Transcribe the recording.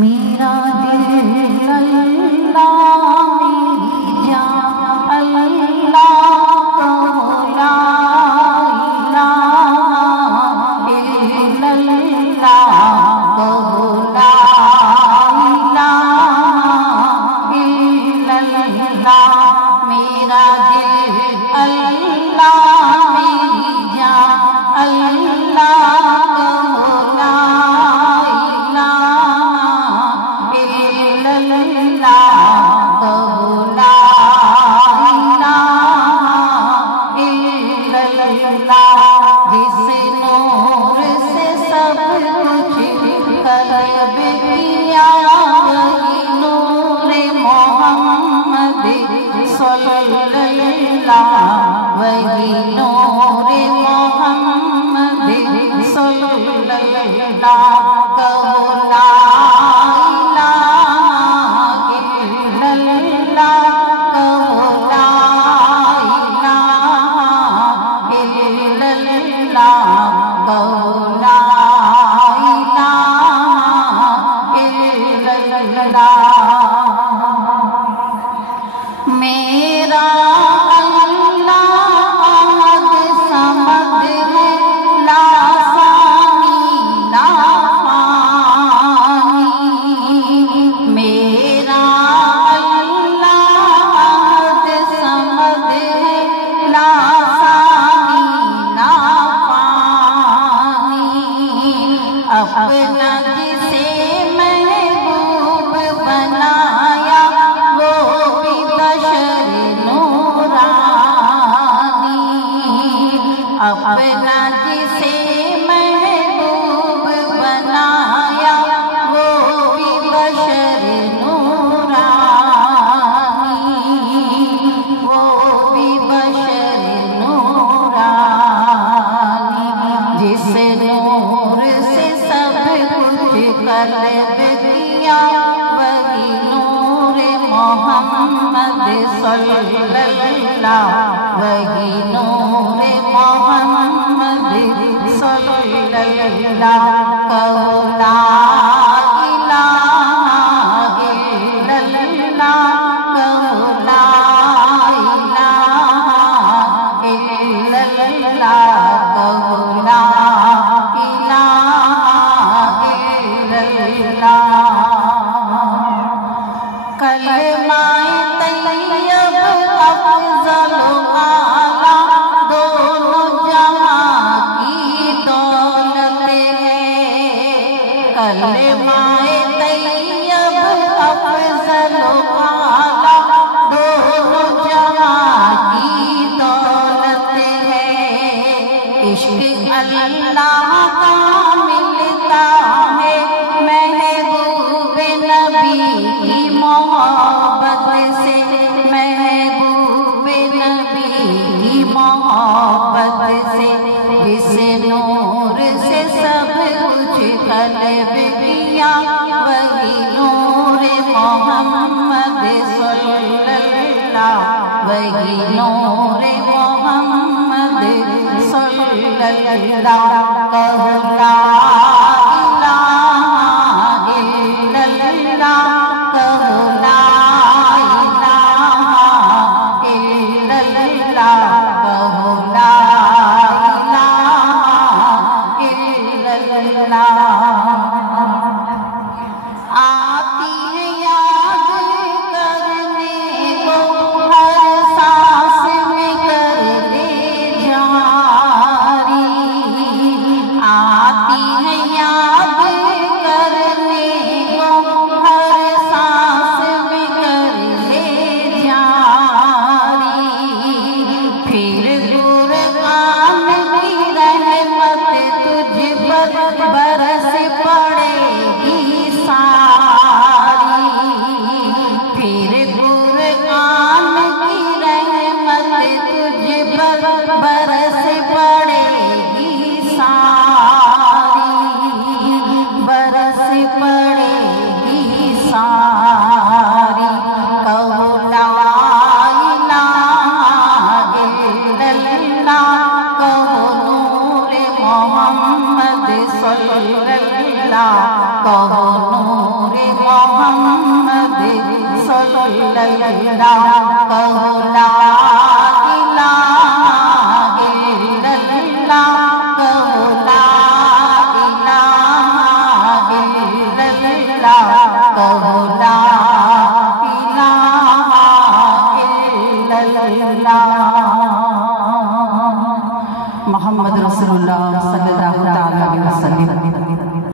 मेरा दिल अल्लाह मेरी जान अल्लाह कहो ला इलाहा इल्लल्लाह कहो ला इलाहा इल्लल्लाह। मेरा दिल अल्लाह मेरी जान अल्लाह कहो ला वही नूरे मोहम्मद सल्लल्लाहु कहो ला इलाहा इल्लल्लाह कहो ला इलाहा इल्लल्लाह कहो ला इलाहा इल्लल्लाह। मेरा अपना जिसे महबूब बनाया वो भी बशर नूरानी। अपना जिसे महबूब बनाया वो भी बशर नूरानी, वो भी बशर नूरानी। जिस नूर से कलब किया वही नूर मोहम्मद सल्लल्लाहु, वही नूर मोहम्मद सल्लल्लाहु कहो ला इलाहा इल्लल्लाह कहो ला इलाहा इल्लल्लाह कहो ला कलमाए तैयब अफज़ल आला दोनों जहां की दौलत है। कलमाए तैयब अफज़ल आला दोनों जहां की दौलत है। इश्क़ अल्लाह का मिलता है महबूब नबी की मोहब्बत से, महबूब नबी की मोहब्बत से। जिस नूर से सब कुछ कलब किया वही नूर मोहम्मद सल्लल्लाहु, वही नूर मोहम्मद सल्लल्लाहु कहो ला इलाहा इल्लल्लाह कहो ला इलाहा इल्लल्लाह कहो ला इलाहा इल्लल्लाह। आती है याद करने को हर सांस में कर दे जारी, आती इल्लल्लाह कहो ला इलाहा इल्लल्लाह कहो ला इलाहा इल्लल्लाह कहो ला इलाहा इल्लल्लाह। मोहम्मद रसूलुल्लाह सल्लल्लाहु अलैहि वसल्लम।